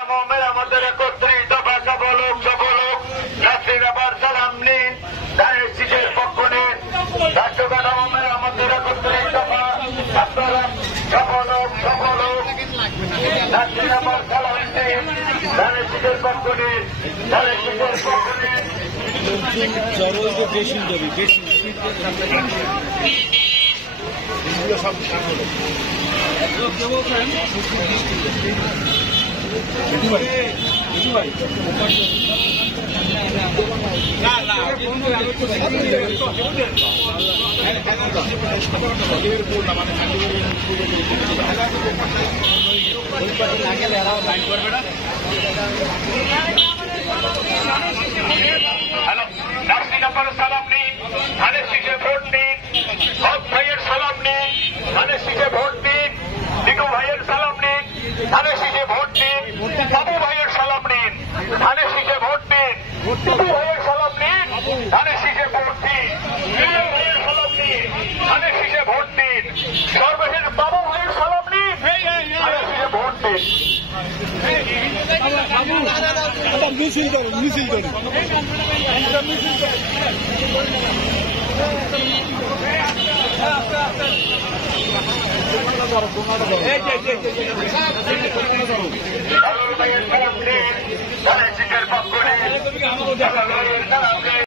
আমাদের একত্রিত ভাষা বলুক সকলুক যাত্রীর আবার সালাম নিন ধানের শীষের পক্ষ নিন রাষ্ট্র কাঠামোমের আমাদের একত্রিত আপনারা সকলুক সকলুক যাত্রীর আবার সালাম নিন ধানের শীষের পক্ষ নিন ধানের শীষের পক্ষ নিন সব সালাম নিন ধানের শীষে ভোট নিন হক ভাইয়ের সালাম নিন ধানের শীষে ভোট নিন টিটু ভাইয়ের সালাম নিন ধানের শীষে ভোট নিন বাবু ভাইয়ের সালাম নিন ধানের শীষে ভোট নিন টিটু ভাইয়ের সালাম নিন ধানের শীষে ভোট নিন বিজয় ভাইয়ের সালাম নিন ধানের শীষে ভোট নিন সর্বশেষ বাবু ভাইয়ের সালাম নিন ধানের শীষে ভোট নিন মিছিল করুন মিছিল করুন ভাইয়ের সালাম নিন ধানের শীষের পক্ষ নিন